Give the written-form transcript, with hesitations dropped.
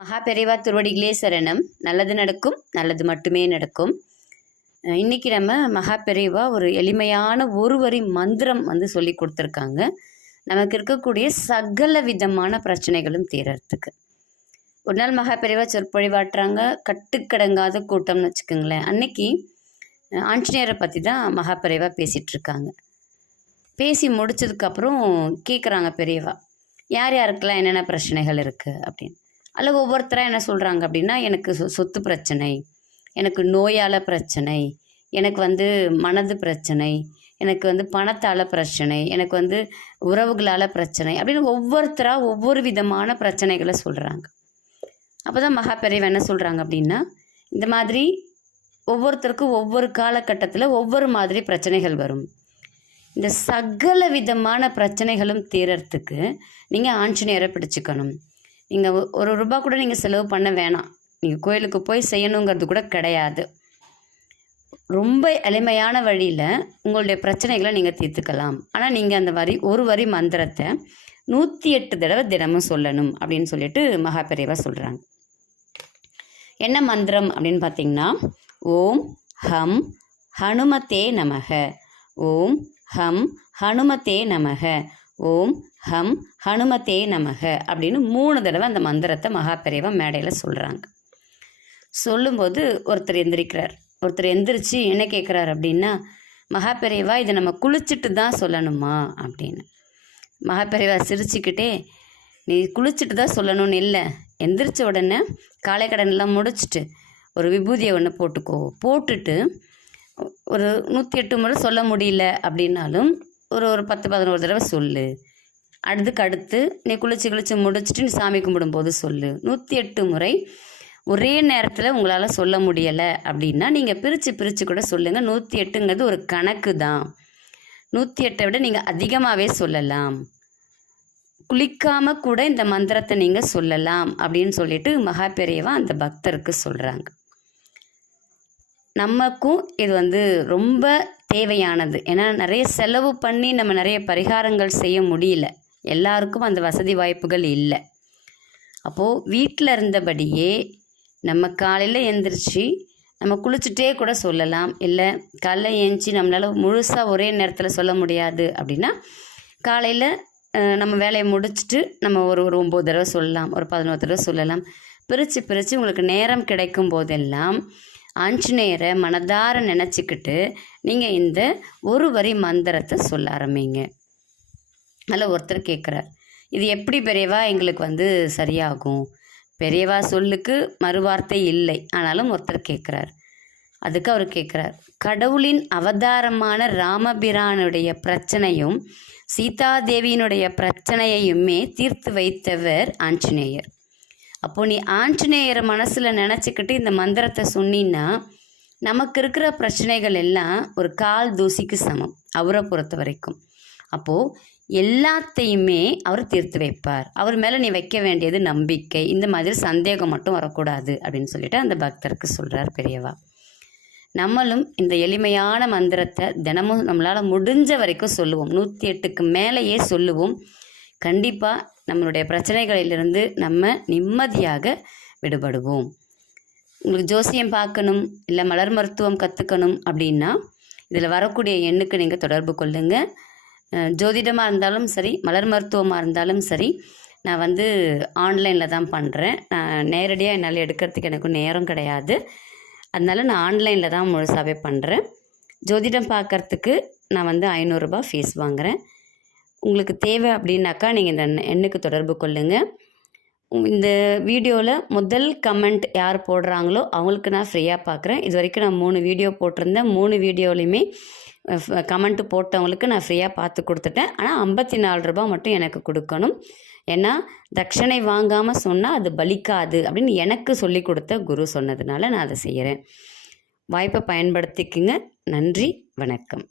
மகா பெரிவா திருவடிகளே சரணம். நல்லது நடக்கும், நல்லது மட்டுமே நடக்கும். இன்னைக்கு நம்ம மகா பெரிவா ஒரு எளிமையான ஒரு வரி மந்திரம் சொல்லி கொடுத்துருக்காங்க. நமக்கு இருக்கக்கூடிய சகல விதமான பிரச்சனைகளும் தீரறதுக்கு. ஒரு நாள் மகா பெரிவா சொற்பொழிவாட்டுறாங்க. கட்டுக்கடங்காத கூட்டம்னு வச்சுக்கோங்களேன். அன்னைக்கு ஆஞ்சநேயரை பற்றி தான் மகா பெரிவா பேசிகிட்ருக்காங்க. பேசி முடிச்சதுக்கப்புறம் கேட்குறாங்க பெரியவா, யார் யாருக்கெல்லாம் என்னென்ன பிரச்சனைகள் இருக்குது அப்படின்னு. அதில் ஒவ்வொருத்தராக என்ன சொல்கிறாங்க அப்படின்னா, எனக்கு சொத்து பிரச்சனை, எனக்கு நோயால் பிரச்சனை, எனக்கு மனது பிரச்சனை, எனக்கு பணத்தால் பிரச்சனை, எனக்கு உறவுகளால் பிரச்சனை அப்படின்னு ஒவ்வொருத்தராக ஒவ்வொரு விதமான பிரச்சனைகளை சொல்கிறாங்க. அப்போ தான் மகா பெரியவா என்ன சொல்கிறாங்க அப்படின்னா, இந்த மாதிரி ஒவ்வொருத்தருக்கும் ஒவ்வொரு காலகட்டத்தில் ஒவ்வொரு மாதிரி பிரச்சனைகள் வரும். இந்த சகல விதமான பிரச்சனைகளும் தீரறதுக்கு நீங்கள் ஆஞ்சநேயரை பிடிச்சிக்கணும். நீங்கள் ஒரு ரூபா கூட நீங்கள் செலவு பண்ண வேணாம். நீங்கள் கோயிலுக்கு போய் செய்யணுங்கிறது கூட கிடையாது. ரொம்ப எளிமையான வழியில் உங்களுடைய பிரச்சனைகளை நீங்கள் தீர்த்துக்கலாம். ஆனால் நீங்கள் அந்த ஒரு வரி மந்திரத்தை 108 தடவை தினமும் சொல்லணும் அப்படின்னு சொல்லிட்டு மகா பெரியவா சொல்கிறாங்க. என்ன மந்திரம் அப்படின்னு பார்த்தீங்கன்னா, ஓம் ஹம் ஹனுமதே நமக, ஓம் ஹம் ஹனுமதே நமக, ஓம் ஹம் ஹனுமதே நமக அப்படின்னு 3 தடவை அந்த மந்திரத்தை மகா பெரியவா மேடையில் சொல்கிறாங்க. சொல்லும்போது ஒருத்தர் எந்திரிக்கிறார். ஒருத்தர் எந்திரிச்சு என்ன கேட்குறாரு அப்படின்னா, மகா பெரியவா இதை நம்ம குளிச்சுட்டு தான் சொல்லணுமா அப்படின்னு. மகா பெரியவா சிரிச்சுக்கிட்டே, நீ குளிச்சுட்டு தான் சொல்லணும்னு இல்லை, எந்திரிச்ச உடனே காலை கடனெல்லாம் முடிச்சுட்டு ஒரு விபூதியை ஒன்று போட்டுக்கோ, போட்டுட்டு ஒரு 108 முறை சொல்ல முடியல அப்படின்னாலும் ஒரு 10-11 தடவை சொல்லு. அடுத்து நீ குளிச்சு முடிச்சுட்டு நீ சாமி கும்பிடும்போது சொல்லு. 108 முறை ஒரே நேரத்தில் உங்களால் சொல்ல முடியலை அப்படின்னா நீங்கள் பிரித்து கூட சொல்லுங்கள். 108ங்கிறது ஒரு கணக்கு தான். 108 விட நீங்கள் அதிகமாகவே சொல்லலாம். குளிக்காமல் கூட இந்த மந்திரத்தை நீங்கள் சொல்லலாம் அப்படின்னு சொல்லிட்டு மகா பெரியவா அந்த பக்தருக்கு சொல்கிறாங்க. நமக்கும் இது ரொம்ப தேவையானது. ஏன்னா நிறைய செலவு பண்ணி நம்ம நிறைய பரிகாரங்கள் செய்ய முடியல. எல்லாருக்கும் அந்த வசதி வாய்ப்புகள் இல்லை. அப்போது வீட்டில் இருந்தபடியே நம்ம காலையில் எழுந்திரிச்சு நம்ம குளிச்சுட்டே கூட சொல்லலாம். இல்லை காலைல ஏஞ்சி நம்மளால் முழுசாக ஒரே நேரத்தில் சொல்ல முடியாது அப்படின்னா, காலையில் நம்ம வேலையை முடிச்சுட்டு நம்ம ஒரு 9 தடவை சொல்லலாம், ஒரு 11 தடவை சொல்லலாம். பிரித்து உங்களுக்கு நேரம் கிடைக்கும் போதெல்லாம் ஆஞ்சநேயரை மனதார நினச்சிக்கிட்டு நீங்கள் இந்த ஒரு வரி மந்திரத்தை சொல்ல ஆரம்பிங்க. அதில் ஒருத்தர் கேட்குறார், இது எப்படி பெரியவா எங்களுக்கு சரியாகும்? பெரியவா சொல்லுக்கு மறுவார்த்தை இல்லை. ஆனாலும் ஒருத்தர் கேட்குறார். அதுக்கு அவர் கேட்குறார், கடவுளின் அவதாரமான ராமபிரானுடைய பிரச்சனையும் சீதாதேவியினுடைய பிரச்சனையுமே தீர்த்து வைத்தவர் ஆஞ்சநேயர். அப்போது நீ ஆஞ்சநேயரை மனசில் நினச்சிக்கிட்டு இந்த மந்திரத்தை சொன்னீன்னா நமக்கு இருக்கிற பிரச்சனைகள் எல்லாம் ஒரு கால் தூசிக்கு சமம் அவரை பொறுத்த வரைக்கும். அப்போது எல்லாத்தையுமே அவர் தீர்த்து வைப்பார். அவர் மேலே நீ வைக்க வேண்டியது நம்பிக்கை. இந்த மாதிரி சந்தேகம் மட்டும் வரக்கூடாது அப்படின்னு சொல்லிட்டு அந்த பக்தருக்கு சொல்கிறார் பெரியவா. நம்மளும் இந்த எளிமையான மந்திரத்தை தினமும் நம்மளால் முடிஞ்ச வரைக்கும் சொல்லுவோம். 108க்கு மேலேயே சொல்லுவோம். கண்டிப்பாக நம்மளுடைய பிரச்சனைகளிலிருந்து நம்ம நிம்மதியாக விடுபடுவோம். உங்களுக்கு ஜோசியம் பார்க்கணும், இல்லை மலர் மருத்துவம் கற்றுக்கணும் அப்படின்னா இதில் வரக்கூடிய எண்ணுக்கு நீங்கள் தொடர்பு கொள்ளுங்கள். ஜோதிடமாக இருந்தாலும் சரி, மலர் மருத்துவமாக இருந்தாலும் சரி, நான் ஆன்லைனில் தான் பண்ணுறேன். நான் நேரடியாக என்னால் எடுக்கிறதுக்கு எனக்கு நேரம் கிடையாது. அதனால் நான் ஆன்லைனில் தான் முழுசாகவே பண்ணுறேன். ஜோதிடம் பார்க்குறதுக்கு நான் 500 ரூபா ஃபீஸ் வாங்குகிறேன். உங்களுக்கு தேவை அப்படின்னாக்கா நீங்கள் இந்த எண்ணுக்கு தொடர்பு கொள்ளுங்கள். இந்த வீடியோவில் முதல் கமெண்ட் யார் போடுறாங்களோ அவங்களுக்கு நான் ஃப்ரீயாக பார்க்குறேன். இது வரைக்கும் நான் 3 வீடியோ போட்டிருந்தேன். 3 வீடியோலையுமே கமெண்ட்டு போட்டவங்களுக்கு நான் ஃப்ரீயாக பார்த்து கொடுத்துட்டேன். ஆனால் 54 ரூபா மட்டும் எனக்கு கொடுக்கணும். ஏன்னா தட்சணை வாங்காமல் சொன்னால் அது பலிக்காது அப்படின்னு எனக்கு சொல்லி கொடுத்த குரு சொன்னதுனால நான் அதை செய்கிறேன். வாய்ப்பை பயன்படுத்திக்குங்க. நன்றி, வணக்கம்.